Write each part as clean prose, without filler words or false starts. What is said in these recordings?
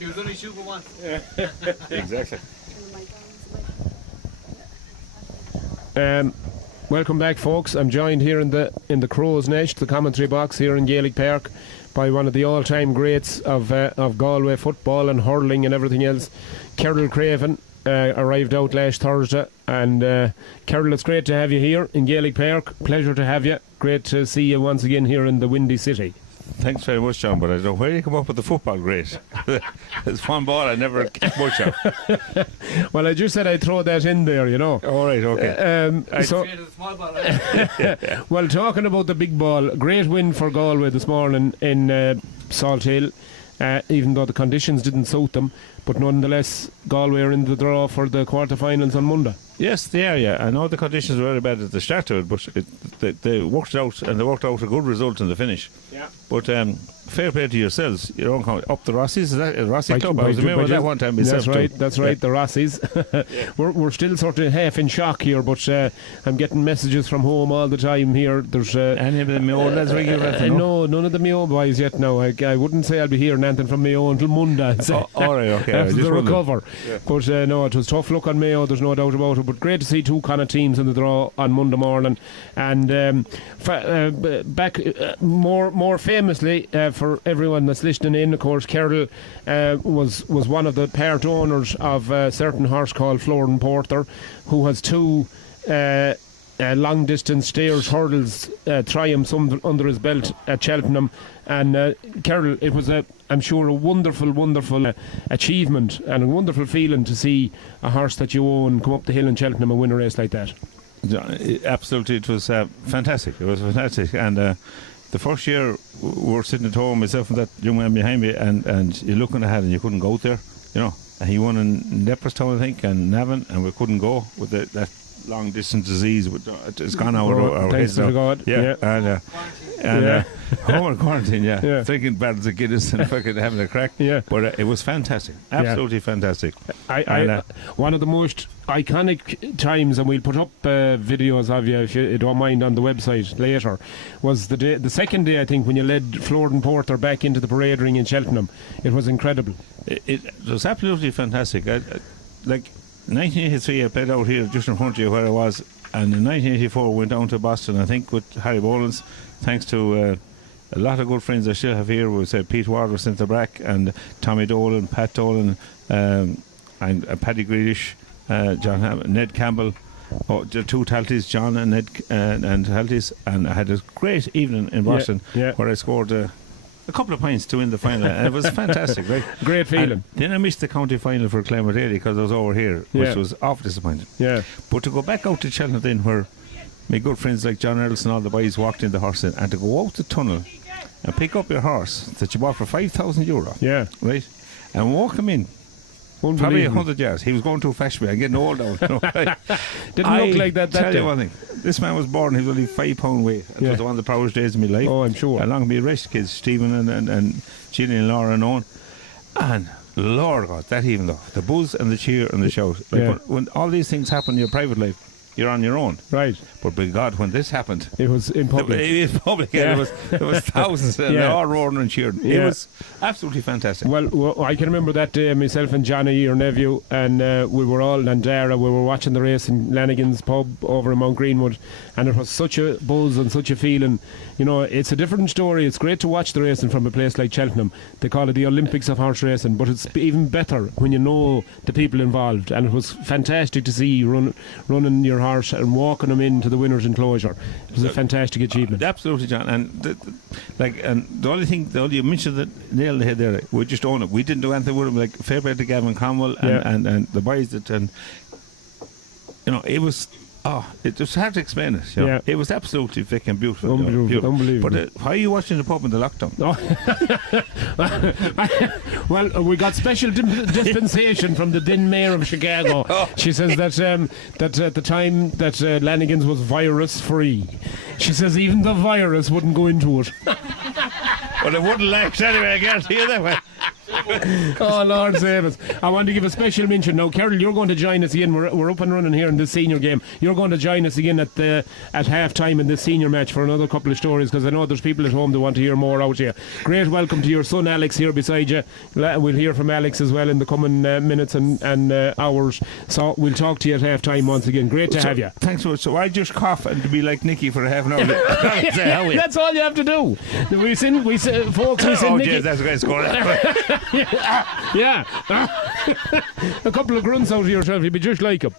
He was only shooting once. Exactly. Welcome back, folks. I'm joined here in the Crow's Nest, the commentary box here in Gaelic Park, by one of the all-time greats of Galway football and hurling and everything else. Carol Craven arrived out last Thursday, and Carol, it's great to have you here in Gaelic Park. Pleasure to have you. Great to see you once again here in the Windy City. Thanks very much, John, but I don't know where you come up with the football great. It's one ball I never get much of. Well, I just said I'd throw that in there, you know. All right, okay. Small ball. Well, talking about the big ball, great win for Galway this morning in Salt Hill, even though the conditions didn't suit them, but nonetheless Galway are in the draw for the quarter-finals on Monday. Yes, they are, yeah. I know the conditions were very bad at the start of it, but they worked out, and they worked out a good result in the finish. Yeah. But fair play to yourselves. Your own up the Rossies, is that a Rossi club? I was a member of that one time myself. That's right, the Rossies. We're still sort of half in shock here, but I'm getting messages from home all the time here. There's any of the Mayo lads ringing? No, none of the Mayo boys yet now. I wouldn't say I'll be hearing anything from Mayo until Monday. All right, okay. After the recover. Yeah. But no, it was tough luck on Mayo, there's no doubt about it. But great to see two kind of teams in the draw on Monday morning. And back more famously for everyone that's listening in, of course, Carol was one of the part owners of a certain horse called Florian Porter, who has two long distance stairs hurdles triumphs under his belt at Cheltenham. And Carol, it was I'm sure a wonderful achievement and a wonderful feeling to see a horse that you own come up the hill in Cheltenham and win a race like that. Absolutely, it was fantastic. It was fantastic. And the first year we were sitting at home, myself and that young man behind me, and you're looking ahead and you couldn't go there, you know. And he won in Leopardstown, I think, and Navan, and we couldn't go with that long distance disease. It's gone out of our heads now. God. Yeah. And home in quarantine, yeah. Drinking bottles of Guinness and fucking having a crack. Yeah. But it was fantastic. Absolutely fantastic. One of the most iconic times, and we'll put up videos of you if you don't mind on the website later, was the second day, I think, when you led Florian Porter back into the parade ring in Cheltenham. It was incredible. It was absolutely fantastic. Like 1983, I played out here just in front of you where I was, and in 1984 went down to Boston, I think, with Harry Bolins, thanks to a lot of good friends I still have here. We say Pete Ward was Centre Brack, and Tommy Dolan, Pat Dolan, and Paddy Greedish, John Ned Campbell, the two Talties, John and Ned and Talties, and I had a great evening in Boston where I scored a couple of points to win the final, and it was fantastic, right? Great feeling. And then I missed the county final for Clermont Daily because I was over here, which was awful disappointing. Yeah. But to go back out to Cheltenham then, where my good friends like John Earls and all the boys walked in the horse in, and to go out the tunnel and pick up your horse that you bought for €5,000. Yeah. Right? And walk him in. Probably 100 yards. He was going too fast and getting old now. Didn't look like that tell day. You one thing. This man was born, he was only 5 pound weight. It was one of the proudest days of my life. Oh, I'm sure. Along with me rest kids, Stephen and Gillian and Laura and Owen. And Lord God, that even though, the buzz and the cheer and the shout. Like when all these things happen in your private life, you're on your own. Right. But by God, when this happened, it was in public. It was public. There was thousands and they all roaring and cheering. It was absolutely fantastic. Well, I can remember that day, myself and Johnny, your nephew, and we were all, and Dara, we were watching the race in Lanigan's pub over in Mount Greenwood, and it was such a buzz and such a feeling. You know, it's a different story. It's great to watch the racing from a place like Cheltenham. They call it the Olympics of horse racing, but it's even better when you know the people involved, and it was fantastic to see you running your horse and walking them into the winners' enclosure. It was a fantastic achievement. Absolutely, John. And the only you mentioned that nail on the head there. We just own it. We didn't do anything with him. Like fair play to Gavin Cromwell and the boys that, and you know, it was. It was hard to explain it. You know? It was absolutely thick and beautiful. Unbelievable. But how are you watching the pub in the lockdown? Well, we got special dispensation from the then mayor of Chicago. She says that at the time that Lanigan's was virus free, she says even the virus wouldn't go into it. Well, it wouldn't last anyway, I guarantee you that way. Oh, Lord save us. I want to give a special mention. Now, Carol, you're going to join us again. We're up and running here in this senior game. You're going to join us again at half time in this senior match for another couple of stories, because I know there's people at home that want to hear more out of you. Great welcome to your son Alex here beside you. We'll hear from Alex as well in the coming minutes and hours. So we'll talk to you at half time once again. Great to have you. Thanks so much. So I just cough and to be like Nicky for a half an hour. That's all you have to do. Folks, Oh, Nicky. yes, that's a great score. Yeah. A couple of grunts out of yourself, you'd be just like him.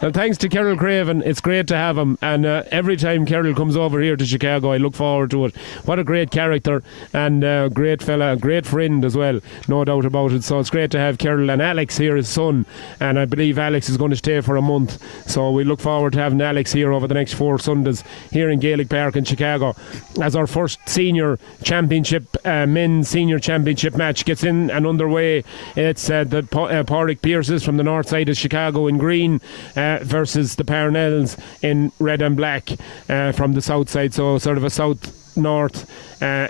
And thanks to Carol Craven, it's great to have him. And every time Carol comes over here to Chicago, I look forward to it. What a great character and great fella, great friend as well, no doubt about it. So it's great to have Carol and Alex here, his son. And I believe Alex is going to stay for a month. So we look forward to having Alex here over the next 4 Sundays here in Gaelic Park in Chicago as our first senior championship, men's senior championship match gets in and underway. It's the Pádraig Pearses from the north side of Chicago in green versus the Parnells in red and black from the south side. So sort of a south-north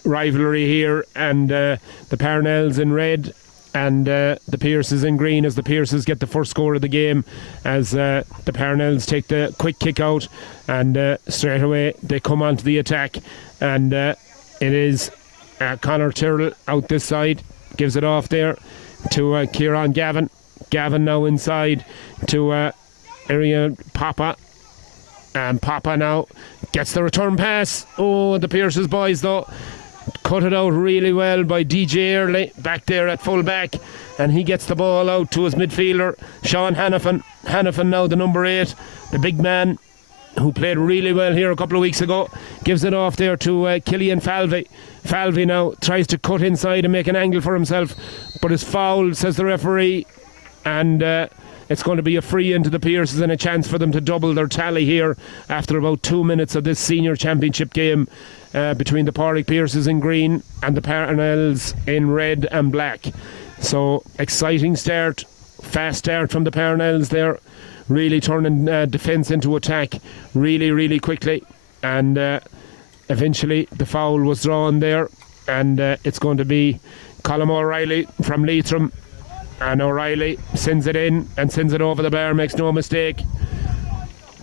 rivalry here, and the Parnells in red and the Pearses in green, as the Pearses get the first score of the game, as the Parnells take the quick kick out, and straight away they come onto the attack, and it is Conor Tyrrell out this side, gives it off there to Kieran Gavin. Gavin now inside to Arian Papa, and Papa now gets the return pass. Oh, the Pearses boys though cut it out really well by DJ Early back there at full back, and he gets the ball out to his midfielder Sean Hannafin. Hannafin now the number 8, the big man who played really well here a couple of weeks ago, gives it off there to Killian Falvey. Falvey now tries to cut inside and make an angle for himself, but it's foul, says the referee, and it's going to be a free into the Pearses and a chance for them to double their tally here after about 2 minutes of this senior championship game between the Pádraig Pearses in green and the Parnells in red and black. So exciting start, fast start from the Parnells there, really turning defence into attack really, really quickly, and eventually the foul was drawn there, and it's going to be Colm O'Reilly from Leitrim, and O'Reilly sends it in and sends it over the bar, makes no mistake.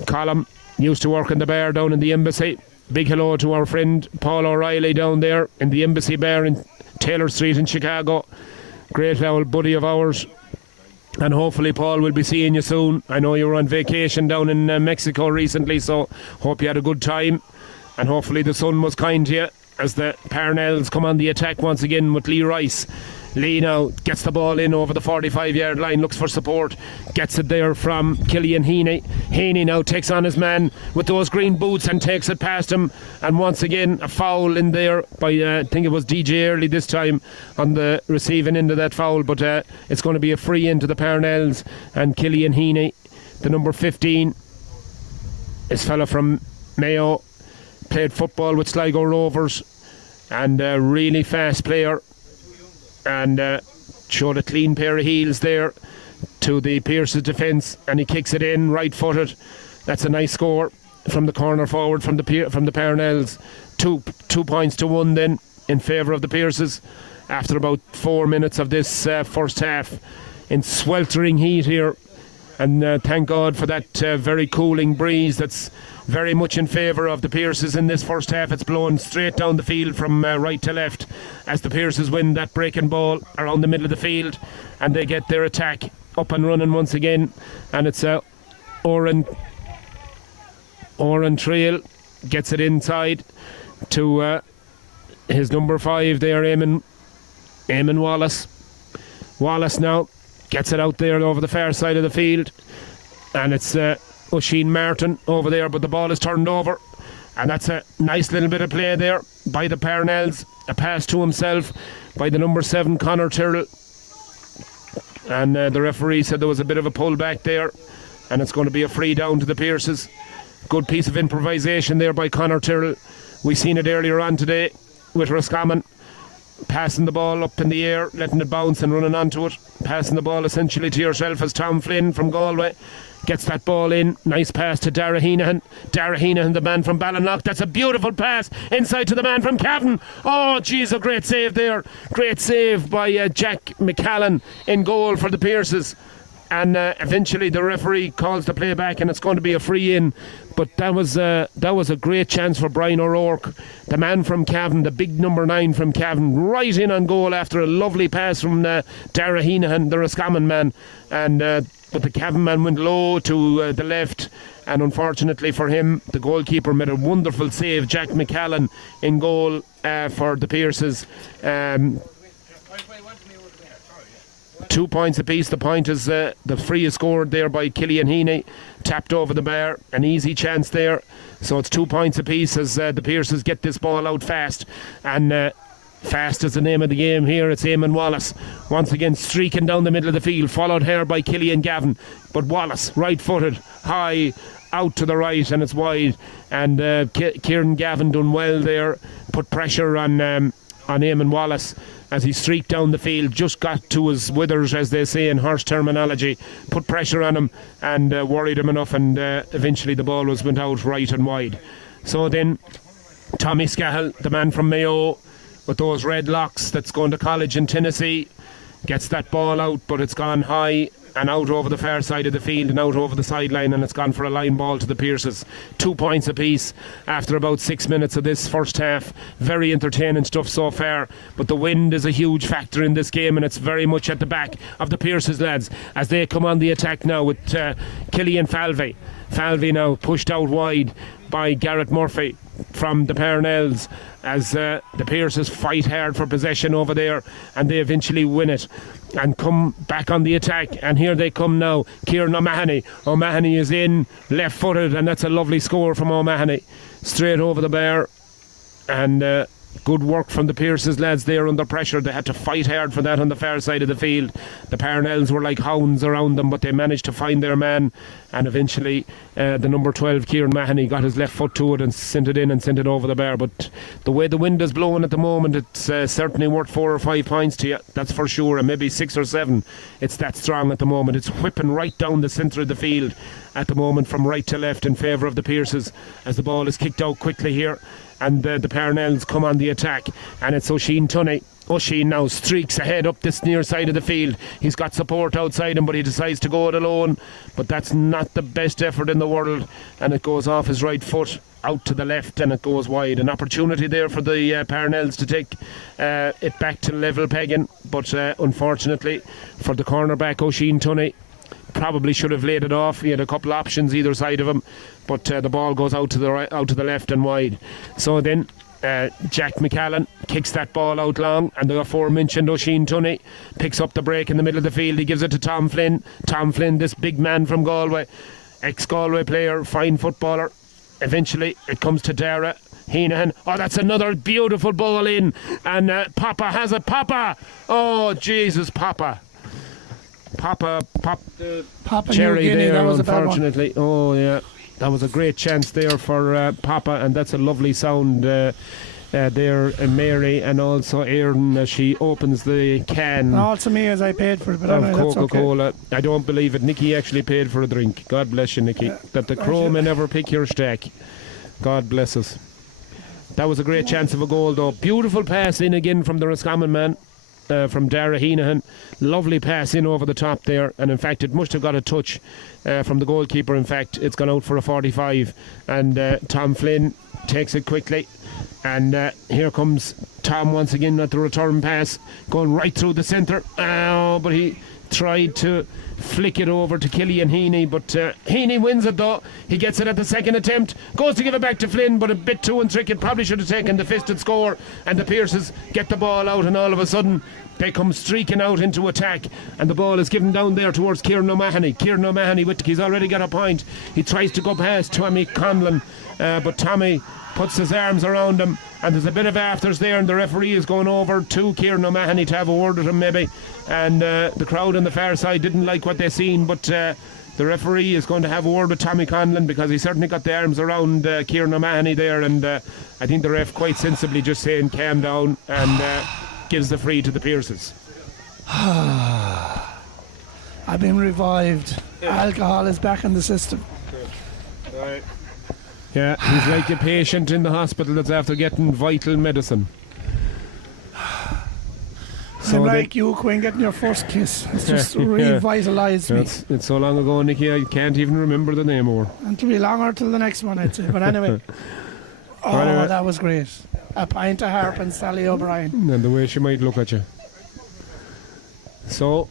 Colm used to work in the bar down in the Embassy. Big hello to our friend Paul O'Reilly down there in the Embassy bar in Taylor Street in Chicago. Great old buddy of ours, and hopefully Paul will be seeing you soon. I know you were on vacation down in Mexico recently, so hope you had a good time, and hopefully the sun was kind to you as the Parnells come on the attack once again with Lee Rice. Lee now gets the ball in over the 45-yard line, looks for support, gets it there from Killian Heaney. Heaney now takes on his man with those green boots and takes it past him, and once again a foul in there by I think it was DJ Early this time on the receiving end of that foul, but it's going to be a free into the Parnells, and Killian Heaney, the number 15, this fella from Mayo, played football with Sligo Rovers, and a really fast player, and showed a clean pair of heels there to the Pearses defence, and he kicks it in right footed. That's a nice score from the corner forward from the Parnells. 2 points to 1 then in favour of the Pearses after about 4 minutes of this first half in sweltering heat here, and thank God for that very cooling breeze that's very much in favour of the Pearses in this first half. It's blowing straight down the field from right to left as the Pearses win that breaking ball around the middle of the field, and they get their attack up and running once again, and it's Oran Trail gets it inside to his number 5 there, Eamon Wallace. Wallace now gets it out there over the far side of the field, and it's Oisin Martin over there, but the ball is turned over, and that's a nice little bit of play there by the Parnells. A pass to himself by the number 7 Conor Tyrrell, and the referee said there was a bit of a pull back there, and it's going to be a free down to the Pearses. Good piece of improvisation there by Conor Tyrrell. We seen it earlier on today with Roscommon. passing the ball up in the air, letting it bounce and running onto it. Passing the ball essentially to yourself as Tom Flynn from Galway gets that ball in. Nice pass to Dara Heenahan. Dara Heenahan, the man from Ballinlough. That's a beautiful pass inside to the man from Cavan. Oh, geez, a great save there. Great save by Jack McCallan in goal for the Pierces. And eventually the referee calls the play back and it's going to be a free in. But that was a great chance for Brian O'Rourke, the man from Cavan, the big number 9 from Cavan, right in on goal after a lovely pass from Dara Heenahan, the Roscommon man. And but the Cavan man went low to the left, and unfortunately for him, the goalkeeper made a wonderful save. Jack McCallan in goal for the Pierces. 2 points apiece. The point is the free is scored there by Killian Heaney, tapped over the bar, an easy chance there. So it's 2 points apiece as the Pierces get this ball out fast. And fast is the name of the game here. It's Eamon Wallace once again streaking down the middle of the field, followed here by Killian Gavin. But Wallace, right-footed, high, out to the right, and it's wide. And Kieran Gavin done well there, put pressure on Eamon Wallace as he streaked down the field, just got to his withers, as they say in horse terminology, put pressure on him and worried him enough, and eventually the ball went out right and wide. So then Tommy Scahill, the man from Mayo with those red locks that's going to college in Tennessee, gets that ball out, but it's gone high and out over the far side of the field and out over the sideline, and it's gone for a line ball to the Pierces. 2 points apiece after about 6 minutes of this first half. Very entertaining stuff so far, but the wind is a huge factor in this game, and it's very much at the back of the Pierces lads as they come on the attack now with Killian Falvey. Falvey now pushed out wide by Garrett Murphy from the Parnells as the Pierces fight hard for possession over there, and they eventually win it and come back on the attack. And here they come now. Kieran O'Mahony. O'Mahony is in, left-footed, and that's a lovely score from O'Mahony. Straight over the bar. And good work from the Pierces lads there under pressure. They had to fight hard for that on the far side of the field. The Parnells were like hounds around them, but they managed to find their man, and eventually the number 12 Kieran Mahoney got his left foot to it and sent it in and sent it over the bar. But the way the wind is blowing at the moment, it's certainly worth 4 or 5 points to you, that's for sure, and maybe 6 or 7. It's that strong at the moment. It's whipping right down the centre of the field at the moment from right to left in favour of the Pierces as the ball is kicked out quickly here. And the Parnells come on the attack, and it's Oisin Tunney. Oisin now streaks ahead up this near side of the field. He's got support outside him, but he decides to go it alone. But that's not the best effort in the world, and it goes off his right foot out to the left, and it goes wide. An opportunity there for the Parnells to take it back to level pegging, but unfortunately for the cornerback Oisin Tunney, probably should have laid it off. He had a couple options either side of him, but the ball goes out to the right, out to the left and wide. So then Jack McCallan kicks that ball out long, and the aforementioned Oisin Tunney picks up the break in the middle of the field. He gives it to Tom Flynn. Tom Flynn, this big man from Galway, ex-Galway player, fine footballer. Eventually it comes to Dara Heenahan. Oh, that's another beautiful ball in, and Papa has it. Papa! Oh, Jesus, Papa Cherry New Guinea, there, that was unfortunately. Oh yeah, that was a great chance there for Papa, and that's a lovely sound there, Mary, and also Erin as she opens the can. And also me as I paid for it, but of anyway, that's Coca-Cola. okay. I don't believe it. Nicky actually paid for a drink. God bless you, Nicky. That the crow may never pick your stack. God bless us. That was a great chance of a goal, though. Beautiful pass in again from the Roscommon man. From Dara Heenahan. Lovely pass in over the top there, and in fact it must have got a touch from the goalkeeper. In fact, it's gone out for a 45, and Tom Flynn takes it quickly, and here comes Tom once again at the return pass, going right through the centre. But he tried to flick it over to Killian Heaney, but Heaney wins it though. He gets it at the second attempt, goes to give it back to Flynn, but a bit too intricate. Probably should have taken the fisted score, and the Pierces get the ball out, and all of a sudden they come streaking out into attack, and the ball is given down there towards Kieran O'Mahony. Kieran O'Mahony, he's already got a point. He tries to go past Tommy Conlon, but Tommy puts his arms around him, and there's a bit of afters there, and the referee is going over to Kieran O'Mahony to have a word with him maybe, and the crowd on the far side didn't like what they seen, but the referee is going to have a word with Tommy Conlon, because he certainly got the arms around Kieran O'Mahony there, and I think the ref quite sensibly just saying calm down and gives the free to the Pierces. I've been revived. Alcohol is back in the system. Yeah, he's like a patient in the hospital that's after getting vital medicine. I'm like you, Quinn, getting your first kiss. It's just revitalised me. It's so long ago, Nicky, I can't even remember the name more. And it'll be longer till the next one, I'd say. But anyway. Oh, that was great. A pint of harp and Sally O'Brien. And the way she might look at you. So,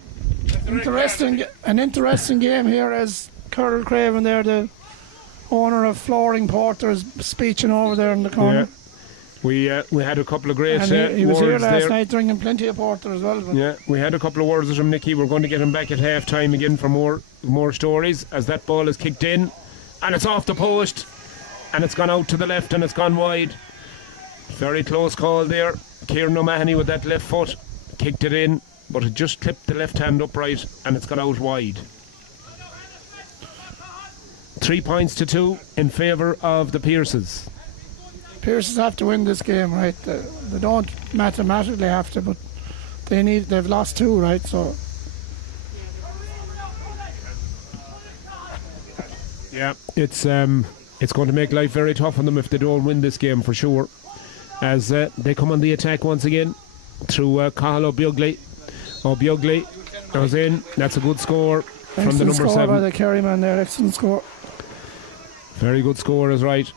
an interesting game here as Colonel Craven there, the owner of Flooring Porter's, speeching over there in the corner. Yeah. We had a couple of great and he was here words last there. night drinking plenty of porter as well. But Yeah, we had a couple of words with him, Nicky. We're going to get him back at half time again for more stories as that ball is kicked in and it's off the post and it's gone out to the left and it's gone wide. Very close call there. Kieran O'Mahony with that left foot kicked it in, but it just clipped the left hand upright and it's gone out wide. 3 points to 2 in favour of the Pierces. Pierces have to win this game, right? They don't mathematically have to, but they've lost 2, right? So yeah, it's going to make life very tough on them if they don't win this game for sure. As they come on the attack once again through Cathal O'Beogley. O'Beogley goes in. That's a good score from the number score 7. by the Kerryman there. Excellent score. Very good score is right.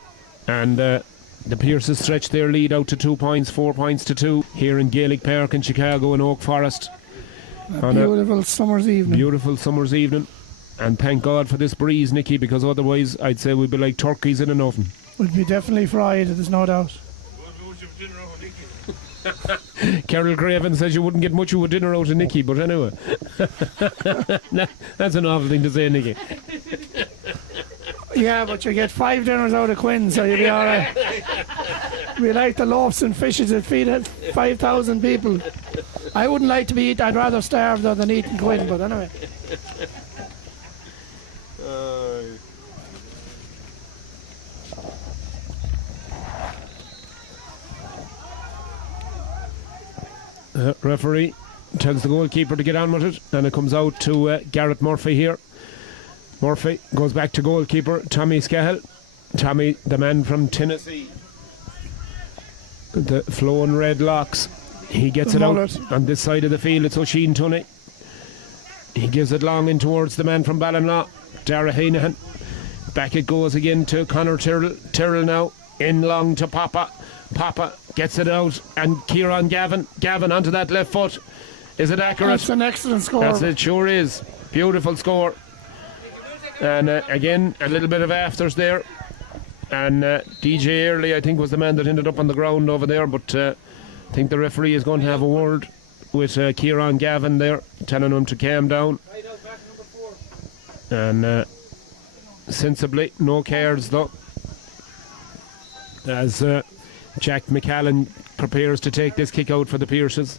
And the Pierces stretch their lead out to 2 points, 4 points to 2 here in Gaelic Park in Chicago in Oak Forest. Beautiful summer's evening. Beautiful summer's evening. And thank God for this breeze, Nicky, because otherwise I'd say we'd be like turkeys in an oven. We'd be definitely fried, there's no doubt. Carol Craven says you wouldn't get much of a dinner out of Nicky, but anyway. That's an awful thing to say, Nicky. Yeah, but you get 5 dinners out of Quinn, so you'll be alright. We like the loaves and fishes that feed 5,000 people. I wouldn't like to be eaten. I'd rather starve though than eat in Quinn, but anyway. Referee tells the goalkeeper to get on with it, and it comes out to Garrett Murphy here. Murphy goes back to goalkeeper Tommy Scahill. Tommy, the man from Tennessee. The flowing red locks. He gets it out on this side of the field. It's Oisin Tunney. He gives it long in towards the man from Ballinlaw, Dara Heenahan. Back it goes again to Conor Tyrrell. Tyrrell now in long to Papa. Papa gets it out, and Kieran Gavin onto that left foot. Is it accurate? That's an excellent score. It sure is. Beautiful score. And again, a little bit of afters there. And DJ Early, I think, was the man that ended up on the ground over there. But I think the referee is going to have a word with Kieran Gavin there, telling him to calm down. And sensibly, no cards though. As Jack McCallan prepares to take this kick out for the Pierces.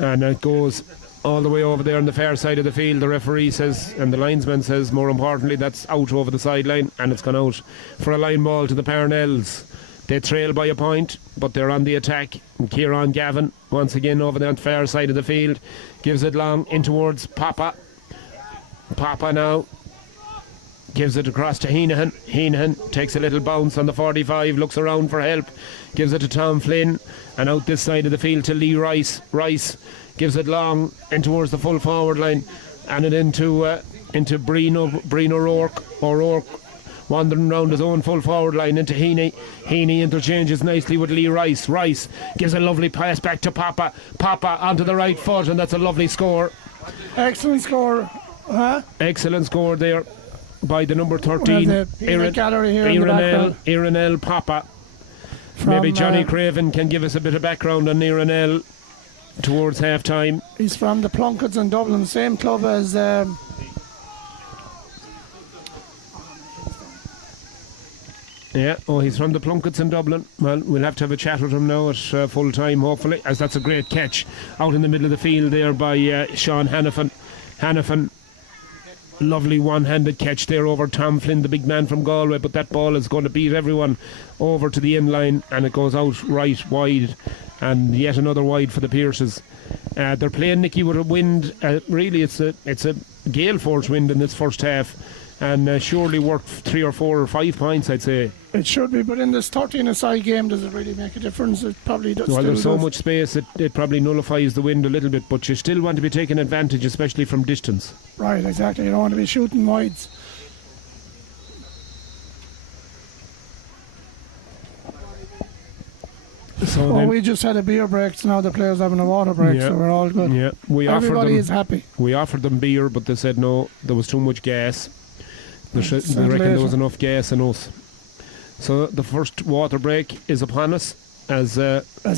And it goes all the way over there on the far side of the field. The referee says, and the linesman says, more importantly, that's out over the sideline, and it's gone out for a line ball to the Parnells. They trail by a point, but they're on the attack. And Kieran Gavin, once again over there on the far side of the field, gives it long in towards Papa. Papa now gives it across to Heenahan. Heenahan takes a little bounce on the 45, looks around for help, gives it to Tom Flynn, and out this side of the field to Lee Rice. Rice gives it long in towards the full forward line, and it into Breen O'Rourke. O'Rourke wandering round his own full forward line into Heaney. Heaney interchanges nicely with Lee Rice. Rice gives a lovely pass back to Papa. Papa onto the right foot, and that's a lovely score. Excellent score. Excellent score there by the number 13, Ironell Papa. Maybe Johnny Craven can give us a bit of background on Ironell towards half time. He's from the Plunkets in Dublin, same club as he's from the Plunkets in Dublin. Well, we'll have to have a chat with him now at full time, hopefully, as that's a great catch out in the middle of the field there by Sean Hannafin. Hannafin, lovely one-handed catch there over Tom Flynn, the big man from Galway, but that ball is going to beat everyone over to the end line, and it goes out right wide and yet another wide for the Pierces. They're playing Nicky with a wind. Really, it's a gale force wind in this first half, and surely worth 3 or 4 or 5 points, I'd say. It should be, but in this 13-a-side game, does it really make a difference? It probably does. Well, there's so much space, it probably nullifies the wind a little bit, but you still want to be taking advantage, especially from distance. Right, exactly. You don't want to be shooting wides. So we just had a beer break, so now the players having a water break, so we're all good. Yeah, everybody is happy. We offered them beer, but they said no, there was too much gas. They reckon there was enough gas in us. So the first water break is upon us as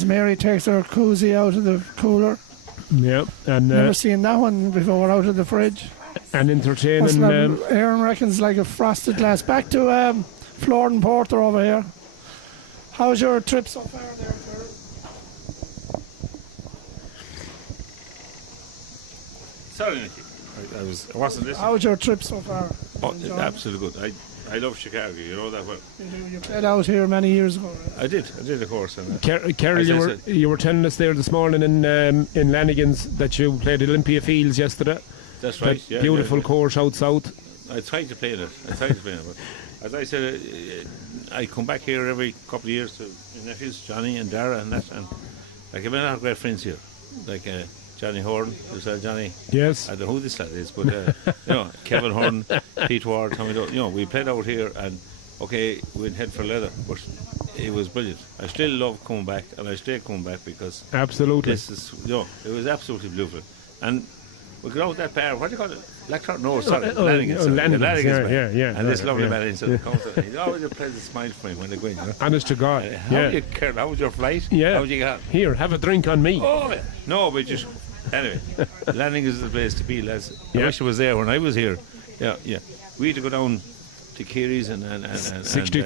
Mary takes her koozie out of the cooler. Yeah, and never seen that one before out of the fridge. And entertaining. Aaron reckons like a frosted glass. Back to Florden Porter over here. How's your trip so far there, Claire? Sorry, Nicky. I wasn't listening. How's your trip so far? Oh, absolutely good. I love Chicago, you know that well. You played out here many years ago, right? I did of course. Carol, you were telling us there this morning in Lanigan's that you played Olympia Fields yesterday. That's right. That beautiful course out south. I tried to play it. But as I said, I come back here every couple of years to my nephews, Johnny and Dara and that, and like I've been a lot of great friends here, like Johnny Horn, Johnny. Yes. I don't know who this lad is, but Kevin Horn, Pete Ward, Tommy Doe. We played out here, and we went head for leather, but it was brilliant. I still love coming back, and I stay coming back because absolutely this is it was absolutely beautiful. And we got out that pair. What do you call it? Blackthorn? No, sorry, Lanigan's. Yeah. And this lovely man inside the counter. He always a pleasant smile for him when they go in. Honest to God. How was your flight? Yeah. How was you got? Here, have a drink on me. Oh, no, but just anyway. Lanigan's is the place to be, lads. I wish I was there when I was here. Yeah. We had to go down to Keary's and 60